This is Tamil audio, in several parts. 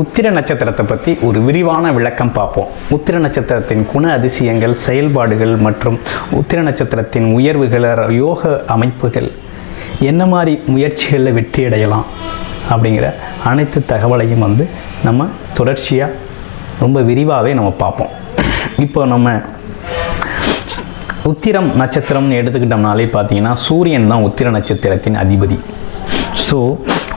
உத்திர நட்சத்திரத்தை பற்றி ஒரு விரிவான விளக்கம் பார்ப்போம். உத்திர நட்சத்திரத்தின் குண அதிசயங்கள், செயல்பாடுகள் மற்றும் உத்திர நட்சத்திரத்தின் உயர்வுகள், யோக அமைப்புகள், என்ன மாதிரி முயற்சிகளில் வெற்றி அடையலாம் அப்படிங்கிற அனைத்து தகவலையும் நம்ம தொடர்ச்சியாக ரொம்ப விரிவாகவே நம்ம பார்ப்போம். இப்போ நம்ம உத்திரம் நட்சத்திரம்னு எடுத்துக்கிட்டோம்னாலே பார்த்தீங்கன்னா சூரியன் தான் உத்திர நட்சத்திரத்தின் அதிபதி. ஸோ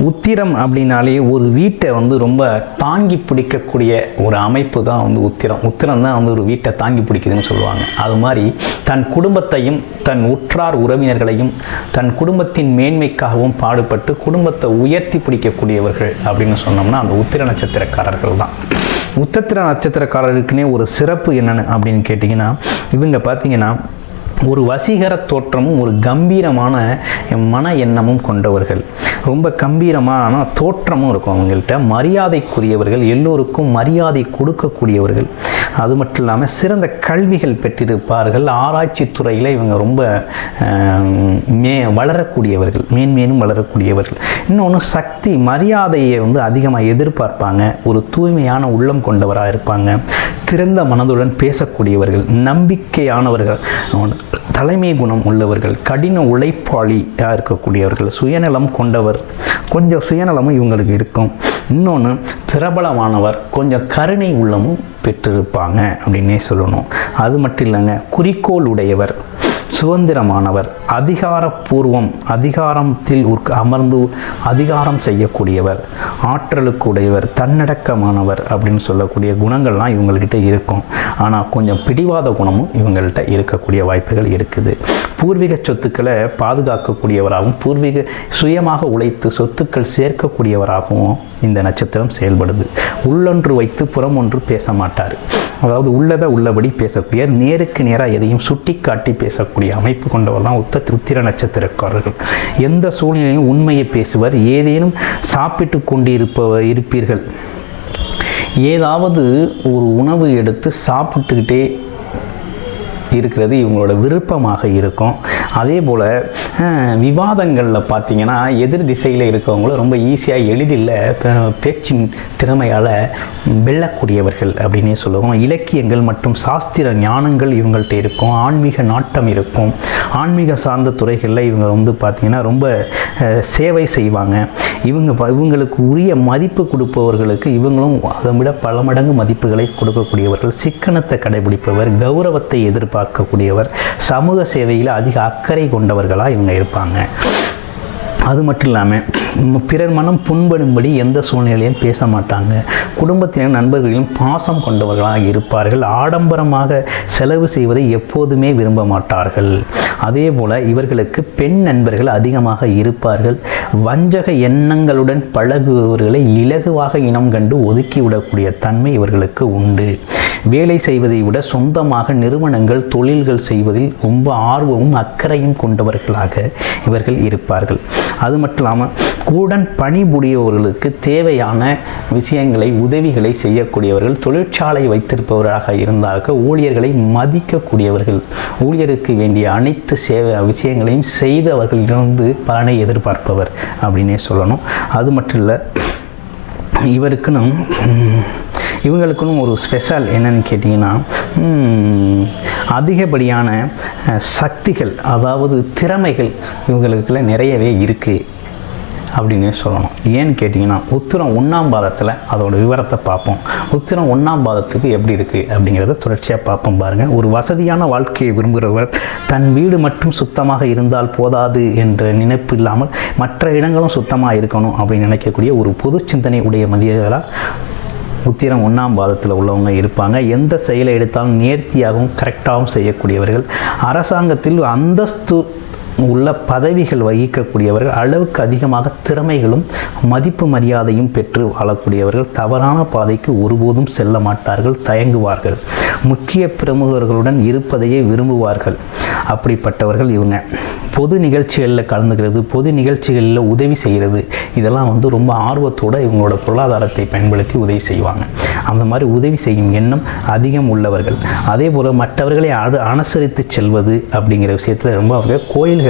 உத்திரம் அப்படின்னாலே ஒரு வீட்டை ரொம்ப தாங்கி பிடிக்கக்கூடிய ஒரு அமைப்பு தான் உத்திரம். உத்திரம் தான் ஒரு வீட்டை தாங்கி பிடிக்குதுன்னு சொல்லுவாங்க. அது மாதிரி தன் குடும்பத்தையும் தன் உற்றார் உறவினர்களையும் தன் குடும்பத்தின் மேன்மைக்காகவும் பாடுபட்டு குடும்பத்தை உயர்த்தி பிடிக்கக்கூடியவர்கள் அப்படின்னு சொன்னோம்னா அந்த உத்திர நட்சத்திரக்காரர்கள் தான். உத்திர நட்சத்திரக்காரருக்குன்னே ஒரு சிறப்பு என்னென்னு அப்படின்னு கேட்டிங்கன்னா, இவங்க பார்த்தீங்கன்னா ஒரு வசீகர தோற்றமும் ஒரு கம்பீரமான மன எண்ணமும் கொண்டவர்கள். ரொம்ப கம்பீரமான தோற்றமும் இருக்கும் அவங்கள்ட்ட. மரியாதைக்குரியவர்கள், எல்லோருக்கும் மரியாதை கொடுக்கக்கூடியவர்கள். அது மட்டும் இல்லாமல் சிறந்த கல்விகள் பெற்றிருப்பார்கள். ஆராய்ச்சி துறையில் இவங்க ரொம்ப வளரக்கூடியவர்கள், மேன்மேலும் வளரக்கூடியவர்கள். இன்னொன்று சக்தி, மரியாதையை அதிகமாக எதிர்பார்ப்பாங்க. ஒரு தூய்மையான உள்ளம் கொண்டவராக இருப்பாங்க. திறந்த மனதுடன் பேசக்கூடியவர்கள், நம்பிக்கையானவர்கள், தலைமை குணம் உள்ளவர்கள், கடின உழைப்பாளியாக இருக்கக்கூடியவர்கள், சுயநலம் கொண்டவர். கொஞ்சம் சுயநலமும் இவங்களுக்கு இருக்கும். இன்னொன்று பிரபலமானவர், கொஞ்சம் கருணை உள்ளமும் பெற்றிருப்பாங்க அப்படின்னே சொல்லணும். அது மட்டும் இல்லைங்க, குறிக்கோள் உடையவர், சுதந்திரமானவர், அதிகாரப்பூர்வம், அதிகாரத்தில் அமர்ந்து அதிகாரம் செய்யக்கூடியவர், ஆற்றலுக்கு உடையவர், தன்னடக்கமானவர் அப்படின்னு சொல்லக்கூடிய குணங்கள்லாம் இவங்கள்கிட்ட இருக்கும். ஆனால் கொஞ்சம் பிடிவாத குணமும் இவங்கள்ட்ட இருக்கக்கூடிய வாய்ப்புகள் இருக்குது. பூர்வீக சொத்துக்களை பாதுகாக்கக்கூடியவராகவும் சுயமாக உழைத்து சொத்துக்கள் சேர்க்கக்கூடியவராகவும் இந்த நட்சத்திரம் செயல்படுது. உள்ளொன்று வைத்து புறம் ஒன்று பேச மாட்டார். அதாவது உள்ளதை உள்ளபடி பேசக்கூடிய, நேருக்கு நேராக எதையும் சுட்டி காட்டி பேசக்கூடிய அமைப்பு கொண்டவர் தான் உத்திர நட்சத்திரக்காரர்கள். எந்த சூழ்நிலையும் உண்மையை பேசுவர். ஏதேனும் சாப்பிட்டு கொண்டு இருப்பீர்கள், ஏதாவது ஒரு உணவு எடுத்து சாப்பிட்டுக்கிட்டே இருக்கிறது இவங்களோட விருப்பமாக இருக்கும். அதே போல் விவாதங்களில் பார்த்திங்கன்னா எதிர் திசையில் இருக்கவங்கள ரொம்ப ஈஸியாக எளிதில் பேச்சின் திறமையால் வெல்லக்கூடியவர்கள் அப்படின்னே சொல்லுவோம். இலக்கியங்கள் மற்றும் சாஸ்திர ஞானங்கள் இவங்கள்ட்ட இருக்கும். ஆன்மீக நாட்டம் இருக்கும். ஆன்மீக சார்ந்த துறைகளில் இவங்க பார்த்திங்கன்னா ரொம்ப சேவை செய்வாங்க. இவங்களுக்கு உரிய மதிப்பு கொடுப்பவர்களுக்கு இவங்களும் அதை விட பல மடங்கு மதிப்புகளை கொடுக்கக்கூடியவர்கள். சிக்கனத்தை கடைபிடிப்பவர், கௌரவத்தை எதிர்பார்க்கக்கூடியவர், சமூக சேவையில் அதிக அக்கறை கொண்டவர்களாக இவங்க இருப்பாங்க. அது மட்டும் இல்லாமல் பிறர் மனம் புண்படும்படி எந்த சூழ்நிலையும் பேச மாட்டாங்க. குடும்பத்தினர் நண்பர்களிலும் பாசம் கொண்டவர்களாக இருப்பார்கள். ஆடம்பரமாக செலவு செய்வதை எப்போதுமே விரும்ப மாட்டார்கள். அதே போல் இவர்களுக்கு பெண் நண்பர்கள் அதிகமாக இருப்பார்கள். வஞ்சக எண்ணங்களுடன் பழகுபவர்களை இலகுவாக இனம் கண்டு ஒதுக்கிவிடக்கூடிய தன்மை இவர்களுக்கு உண்டு. வேலை செய்வதை விட சொந்தமாக நிறுவனங்கள், தொழில்கள் செய்வதில் ரொம்ப ஆர்வமும் அக்கறையும் கொண்டவர்களாக இவர்கள் இருப்பார்கள். அது மட்டும் இல்லாமல் கூடன் பணிபுரியவர்களுக்கு தேவையான விஷயங்களை, உதவிகளை செய்யக்கூடியவர்கள். தொழிற்சாலை வைத்திருப்பவராக இருந்தார்கள். ஊழியர்களை மதிக்கக்கூடியவர்கள். ஊழியருக்கு வேண்டிய அனைத்து விஷயங்களையும் செய்து அவர்களிடமிருந்து பலனை எதிர்பார்ப்பவர் அப்படின்னே சொல்லணும். அது மட்டும் இல்லை, இவங்களுக்குன்னு ஒரு ஸ்பெஷல் என்னன்னு கேட்டிங்கன்னா, அதிகப்படியான சக்திகள், அதாவது திறமைகள் இவங்களுக்குள்ள நிறையவே இருக்குது அப்படின்னே சொல்லணும். ஏன்னு கேட்டிங்கன்னா, உத்திரம் 1ஆம் பாதத்தில் அதோட விவரத்தை பார்ப்போம். உத்திரம் 1ஆம் பாதத்துக்கு எப்படி இருக்குது அப்படிங்கிறத தொடர்ச்சியாக பார்ப்போம். பாருங்கள், ஒரு வசதியான வாழ்க்கையை விரும்புகிறவர் தன் வீடு மட்டும் சுத்தமாக இருந்தால் போதாது என்ற நினைப்பு இல்லாமல் மற்ற இடங்களும் சுத்தமாக இருக்கணும் அப்படின்னு நினைக்கக்கூடிய ஒரு பொது சிந்தனை உடைய மனிதர்களாக உத்திரம் 1ஆம் பாதத்தில் உள்ளவங்க இருப்பாங்க. எந்த செயலை எடுத்தாலும் நேர்த்தியாகவும் கரெக்டாகவும் செய்யக்கூடியவர்கள். அரசாங்கத்தில் அந்தஸ்து உள்ள பதவிகள் வகிக்கக்கூடியவர்கள். அளவுக்கு அதிகமாக திறமைகளும் மதிப்பு மரியாதையும் பெற்று வாழக்கூடியவர்கள். தவறான பாதைக்கு ஒருபோதும் செல்ல மாட்டார்கள், தயங்குவார்கள். முக்கிய பிரமுகர்களுடன் இருப்பதையே விரும்புவார்கள். அப்படிப்பட்டவர்கள் இவங்க. பொது நிகழ்ச்சிகளில் கலந்துக்கிறது, பொது நிகழ்ச்சிகளில் உதவி செய்கிறது, இதெல்லாம் ரொம்ப ஆர்வத்தோடு இவங்களோட பொருளாதாரத்தை பயன்படுத்தி உதவி செய்வாங்க. அந்த மாதிரி உதவி செய்யும் எண்ணம் அதிகம் உள்ளவர்கள். அதே போல் மற்றவர்களை அனுசரித்து செல்வது அப்படிங்கிற விஷயத்தில் ரொம்ப அவங்க கோயில்களுக்கு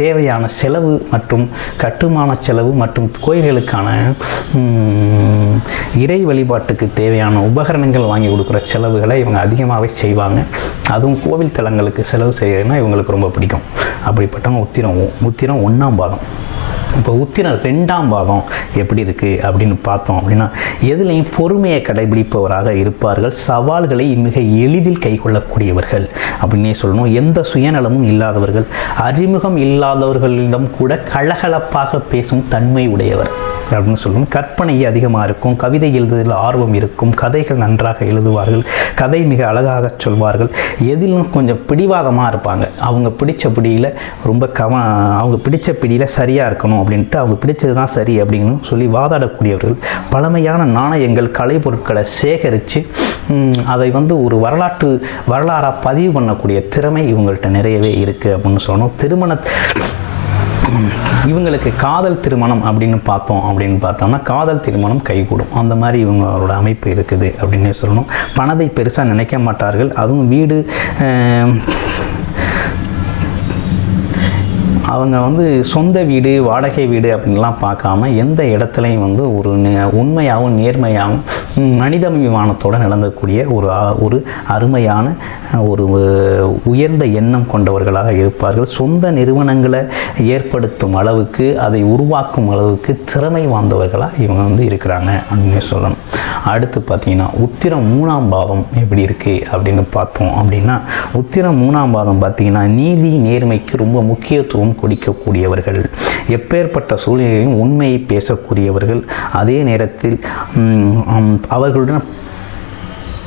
தேவையான செலவு மற்றும் கட்டுமான செலவு மற்றும் கோயில்களுக்கான இறை வழிபாட்டுக்கு தேவையான உபகரணங்கள் வாங்கி கொடுக்குற செலவுகளை இவங்க அதிகமாகவே செய்வாங்க. அதுவும் கோவில் தலங்களுக்கு செலவு செய்யறதுன்னா இவங்களுக்கு ரொம்ப பிடிக்கும். அப்படிப்பட்டவங்க உத்திரம் 1ஆம் பாதம். இப்போ உத்திரம் 2ஆம் பாதம் எப்படி இருக்குது அப்படின்னு பார்த்தோம் அப்படின்னா, எதுலேயும் பொறுமையை கடைபிடிப்பவராக இருப்பார்கள். சவால்களை மிக எளிதில் கைக்கொள்ளக்கூடியவர்கள் அப்படின்னே சொல்லணும். எந்த சுயநலமும் இல்லாதவர்கள், அறிமுகம் இல்லாதவர்களிடம் கூட கலகலப்பாக பேசும் தன்மை உடையவர் அப்படின்னு சொல்லணும். கற்பனை அதிகமாக இருக்கும், கவிதை எழுதுவதில் ஆர்வம் இருக்கும், கதைகள் நன்றாக எழுதுவார்கள், கதை மிக அழகாக சொல்வார்கள். எதிலும் கொஞ்சம் பிடிவாதமாக இருப்பாங்க. அவங்க பிடிச்ச பிடியில் ரொம்ப அவங்க பிடிச்ச பிடியில் சரியாக இருக்கணும் அப்படின்ட்டு அவங்க பிடிச்சது தான் சரி அப்படின்னு சொல்லி வாதாடக்கூடியவர்கள். பழமையான நாணயங்கள், கலைப்பொருட்களை சேகரித்து அதை ஒரு வரலாறாக பதிவு பண்ணக்கூடிய திறமை இவங்கள்ட்ட நிறையவே இருக்குது அப்படின்னு சொல்லணும். இவங்களுக்கு காதல் திருமணம் அப்படின்னு பார்த்தோம்னா காதல் திருமணம் கைகூடும். அந்த மாதிரி இவங்களோட அமைப்பு இருக்குது அப்படின்னே சொல்லணும். பணத்தை பெருசாக நினைக்க மாட்டார்கள். அதுவும் வீடு அவங்க சொந்த வீடு, வாடகை வீடு அப்படின்லாம் பார்க்காம எந்த இடத்துலையும் ஒரு உண்மையாகவும் நேர்மையாகவும் மனிதாபிமானத்தோடு நடந்தக்கூடிய ஒரு அருமையான ஒரு உயர்ந்த எண்ணம் கொண்டவர்களாக இருப்பார்கள். சொந்த நிறுவனங்களை ஏற்படுத்தும் அளவுக்கு, அதை உருவாக்கும் அளவுக்கு திறமை வாய்ந்தவர்களாக இவங்க இருக்கிறாங்க அப்படின்னு சொல்லணும். அடுத்து பார்த்தீங்கன்னா உத்திரம் 3ஆம் பாதம் எப்படி இருக்குது அப்படின்னு பார்த்தோம் அப்படின்னா, உத்திரம் 3ஆம் பாதம் பார்த்தீங்கன்னா நீதி நேர்மைக்கு ரொம்ப முக்கியத்துவம் கொடுக்கக்கூடியவர்கள். எப்பேற்பட்ட சூழ்நிலையிலும் உண்மையை பேசக்கூடியவர்கள். அதே நேரத்தில் அவர்களுடன்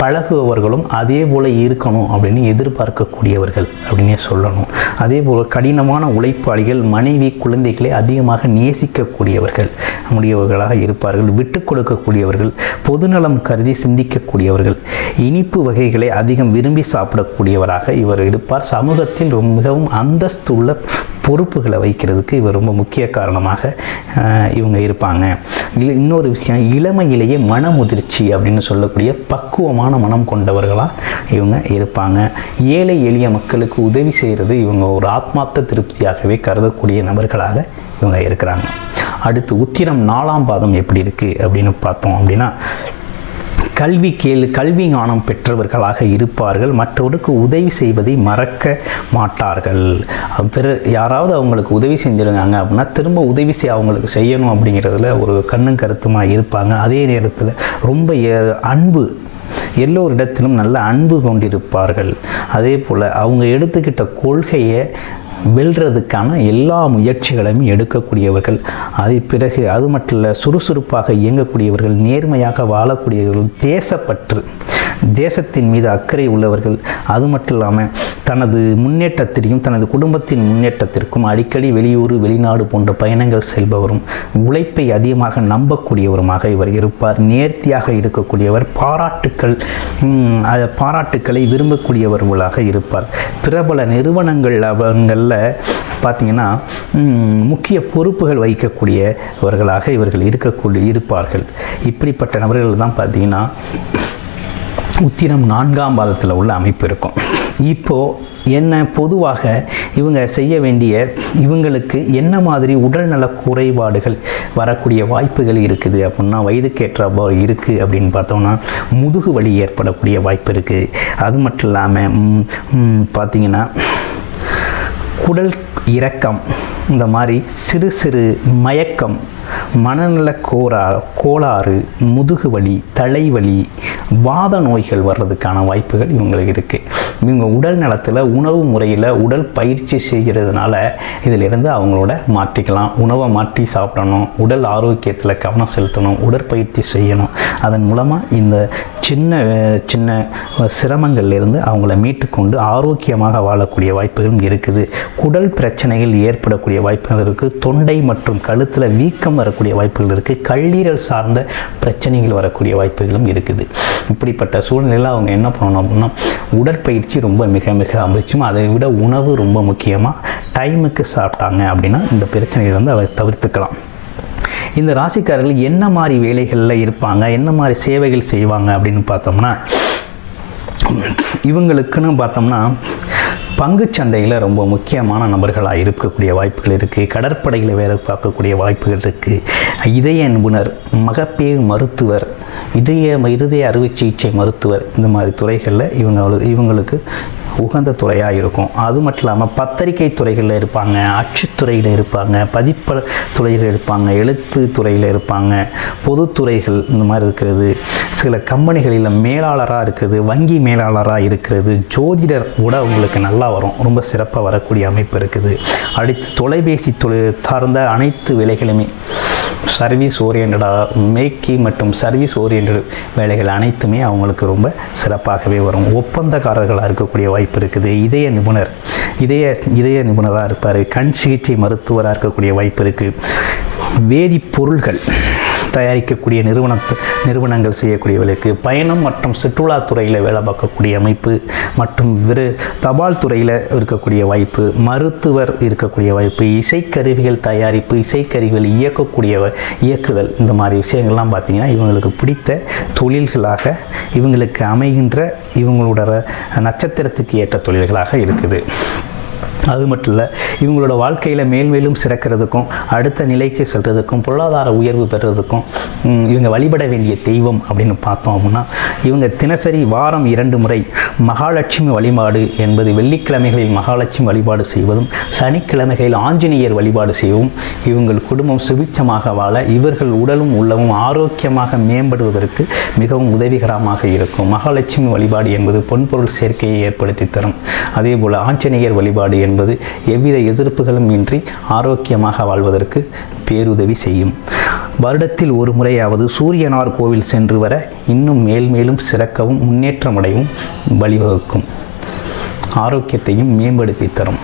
பழகுபவர்களும் அதே போல் இருக்கணும் அப்படின்னு எதிர்பார்க்கக்கூடியவர்கள் அப்படின்னே சொல்லணும். அதே போல் கடினமான உழைப்பாளிகள், மனைவி குழந்தைகளை அதிகமாக நேசிக்கக்கூடியவர்களாக இருப்பார்கள். விட்டு கொடுக்கக்கூடியவர்கள், பொதுநலம் கருதி சிந்திக்கக்கூடியவர்கள், இனிப்பு வகைகளை அதிகம் விரும்பி சாப்பிடக்கூடியவராக இவர் இருப்பார். சமூகத்தில் மிகவும் அந்தஸ்து உள்ள பொறுப்புகளை வைக்கிறதுக்கு இவர் ரொம்ப முக்கிய காரணமாக இவங்க இருப்பாங்க. இன்னொரு விஷயம், இளமையிலேயே மனமுதிர்ச்சி அப்படின்னு சொல்லக்கூடிய பக்குவமான மனம் கொண்டவர்களாக இவங்க இருப்பாங்க. ஏழை எளிய மக்களுக்கு உதவி செய்கிறது இவங்க ஒரு ஆத்மார்த்த திருப்தியாகவே கருதக்கூடிய நபர்களாக இவங்க இருக்கிறாங்க. அடுத்து உத்திரம் 4ஆம் பாதம் எப்படி இருக்குது அப்படின்னு பார்த்தோம் அப்படின்னா, கல்வி ஞானம் பெற்றவர்களாக இருப்பார்கள். மற்றவருக்கு உதவி செய்வதை மறக்க மாட்டார்கள். யாராவது அவங்களுக்கு உதவி செஞ்சிருந்தாங்க அப்படின்னா திரும்ப உதவி அவங்களுக்கு செய்யணும் அப்படிங்கிறதுல ஒரு கண்ணும் கருத்துமாக இருப்பாங்க. அதே நேரத்தில் ரொம்ப அன்பு, எல்லோரிடத்திலும் நல்ல அன்பு கொண்டிருப்பார்கள். அதே போல் அவங்க எடுத்துக்கிட்ட கொள்கையை வெல்றதுக்கான எல்லா முயற்சிகளையும் எடுக்கக்கூடியவர்கள். அது மட்டும் இல்லை, சுறுசுறுப்பாக இயங்கக்கூடியவர்கள், நேர்மையாக வாழக்கூடியவர்கள், தேசப்பற்று, தேசத்தின் மீது அக்கறை உள்ளவர்கள். அது மட்டும் இல்லாமல் தனது முன்னேற்றத்திற்கும் தனது குடும்பத்தின் முன்னேற்றத்திற்கும் அடிக்கடி வெளியூர் வெளிநாடு போன்ற பயணங்கள் செல்பவரும், உழைப்பை அதிகமாக நம்பக்கூடியவருமாக இவர் இருப்பார். நேர்த்தியாக இருக்கக்கூடியவர், பாராட்டுக்களை விரும்பக்கூடியவர்களாக இருப்பார். பிரபல நிறுவனங்கள் அவங்களில் பார்த்தீங்கன்னா முக்கிய பொறுப்புகள் வகிக்கக்கூடியவர்களாக இவர்கள் இருப்பார்கள். இப்படிப்பட்ட நபர்கள் தான் பார்த்தீங்கன்னா உத்திரம் 4ஆம் பாதத்தில் உள்ள அமைப்பு இருக்கும். இப்போது என்ன பொதுவாக இவங்க செய்ய வேண்டிய, இவங்களுக்கு என்ன மாதிரி உடல்நல குறைபாடுகள் வரக்கூடிய வாய்ப்புகள் இருக்குது அப்படின்னா, வயதுக்கேற்ற இருக்குது அப்படின்னு பார்த்தோம்னா முதுகு வலி ஏற்படக்கூடிய வாய்ப்பு இருக்குது. அது மட்டும் இல்லாமல் பார்த்தீங்கன்னா குடல் இறக்கம், இந்த மாதிரி சிறு சிறு மயக்கம், மனநல கோளாறு, முதுகுவலி, தலைவலி, வாத நோய்கள் வர்றதுக்கான வாய்ப்புகள் இவங்களுக்கு இருக்குது. இவங்க உடல் நலத்தில் உணவு முறையில் உடல் பயிற்சி செய்கிறதுனால இதிலிருந்து அவங்களோட மாற்றிக்கலாம். உணவை மாற்றி சாப்பிடணும், உடல் ஆரோக்கியத்தில் கவனம் செலுத்தணும், உடற்பயிற்சி செய்யணும். அதன் மூலமாக இந்த சின்ன சின்ன சிரமங்கள்லேருந்து அவங்கள மீட்டுக்கொண்டு ஆரோக்கியமாக வாழக்கூடிய வாய்ப்புகளும் இருக்குது. குடல் பிரச்சனைகள் ஏற்படக்கூடிய வாய்ப்புகள் இருக்குது. தொண்டை மற்றும் கழுத்தில் வீக்கம் வரக்கூடிய வாய்ப்புகள் இருக்குது. கல்லீரல் சார்ந்த பிரச்சனைகள் வரக்கூடிய வாய்ப்புகளும் இருக்குது. இப்படிப்பட்ட சூழ்நிலையில் அவங்க என்ன பண்ணணும் அப்படின்னா, உடற்பயிற்சி ரொம்ப மிக மிக அவசியம். அதை விட உணவு ரொம்ப முக்கியமாக டைமுக்கு சாப்பிட்டாங்க அப்படின்னா இந்த பிரச்சனைகள் அதை தவிர்த்துக்கலாம். இந்த ராசிக்காரர்கள் என்ன மாதிரி வேலைகளில் இருப்பாங்க, என்ன மாதிரி சேவைகள் செய்வாங்க அப்படின்னு பார்த்தோம்னா, இவங்களுக்குன்னு பார்த்தோம்னா பங்குச்சந்தையில் ரொம்ப முக்கியமான நபர்களாக இருக்கக்கூடிய வாய்ப்புகள் இருக்குது. கடற்படையில் வேலை பார்க்கக்கூடிய வாய்ப்புகள் இருக்குது. இதய நிபுணர், மகப்பேறு மருத்துவர், இருதய அறுவை சிகிச்சை மருத்துவர், இந்த மாதிரி துறைகளில் இவங்களுக்கு உகந்த துறையாக இருக்கும். அது மட்டும் இல்லாமல் பத்திரிகை துறைகளில் இருப்பாங்க, அச்சுத்துறையில் இருப்பாங்க, பதிப்ப துறையில் இருப்பாங்க, எழுத்து துறையில் இருப்பாங்க, பொதுத்துறைகள் இந்த மாதிரி இருக்கிறது. சில கம்பெனிகளில் மேலாளராக இருக்கிறது, வங்கி மேலாளராக இருக்கிறது, ஜோதிடர் கூட உங்களுக்கு நல்லா வரும், ரொம்ப சிறப்பாக வரக்கூடிய அமைப்பு இருக்குது. அடுத்து தொலைபேசி தொழில் சார்ந்த அனைத்து வேலைகளுமே சர்வீஸ் ஓரியன்டாக மேக்கி மற்றும் சர்வீஸ் ஓரியன்ட் வேலைகள் அனைத்துமே அவங்களுக்கு ரொம்ப சிறப்பாகவே வரும். ஒப்பந்தக்காரர்களாக இருக்கக்கூடிய வாய்ப்பு இருக்குது. இதய நிபுணராக இருப்பார். கண் சிகிச்சை மருத்துவராக இருக்கக்கூடிய வாய்ப்பு இருக்குது. வேதிப்பொருள்கள் தயாரிக்கக்கூடிய நிறுவனங்கள் செய்யக்கூடியவர்களுக்கு, பயணம் மற்றும் சுற்றுலாத்துறையில் வேலை பார்க்கக்கூடிய அமைப்பு மற்றும் தபால் துறையில் இருக்கக்கூடிய வாய்ப்பு, மருத்துவர் இருக்கக்கூடிய வாய்ப்பு, இசைக்கருவிகள் தயாரிப்பு, இசைக்கருவிகள் இயக்குதல், இந்த மாதிரி விஷயங்கள்லாம் பார்த்திங்கன்னா இவங்களுக்கு பிடித்த தொழில்களாக இவங்களுக்கு அமைகின்ற இவங்களோட நட்சத்திரத்துக்கு ஏற்ற தொழில்களாக இருக்குது. அது மட்டும் இல்லை, இவங்களோட வாழ்க்கையில் மேலும் சிறக்கிறதுக்கும் அடுத்த நிலைக்கு செல்றதுக்கும் பொருளாதார உயர்வு பெறுறதுக்கும் இவங்க வழிபட வேண்டிய தெய்வம் அப்படின்னு பார்த்தோம் அப்படின்னா, இவங்க தினசரி வாரம் 2 முறை மகாலட்சுமி வழிபாடு என்பது வெள்ளிக்கிழமைகளில் மகாலட்சுமி வழிபாடு செய்வதும், சனிக்கிழமைகளில் ஆஞ்சநேயர் வழிபாடு செய்வதும் இவங்கள் குடும்பம் சுபிட்சமாக வாழ, இவர்கள் உடலும் உள்ளமும் ஆரோக்கியமாக மேம்படுவதற்கு மிகவும் உதவிகரமாக இருக்கும். மகாலட்சுமி வழிபாடு என்பது பொன்பொருள் சேர்க்கையை ஏற்படுத்தி தரும். அதே போல் ஆஞ்சநேயர் வழிபாடு என்பது எவ்வித எதிர்ப்புகளும் இன்றி ஆரோக்கியமாக வாழ்வதற்கு பேருதவி செய்யும். வருடத்தில் ஒரு முறையாவது சூரியனார் கோவில் சென்று வர இன்னும் மேலும் சிறக்கவும் முன்னேற்றமடையும் வழிவகுக்கும். ஆரோக்கியத்தையும் மேம்படுத்தி தரும்.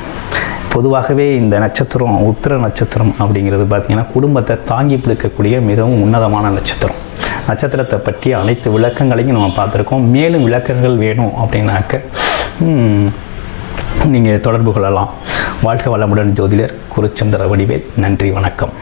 பொதுவாகவே இந்த நட்சத்திரம் உத்திர நட்சத்திரம் அப்படிங்கிறது பார்த்திங்கன்னா குடும்பத்தை தாங்கி பிடிக்கக்கூடிய மிகவும் உன்னதமான நட்சத்திரத்தை பற்றி அனைத்து விளக்கங்களையும் நம்ம பார்த்துருக்கோம். மேலும் விளக்கங்கள் வேணும் அப்படின்னாக்க நீங்கள் தொடர்பு கொள்ளலாம். வாழ்க வளமுடன். ஜோதிடர் குருச்சந்திர வடிவேல். நன்றி, வணக்கம்.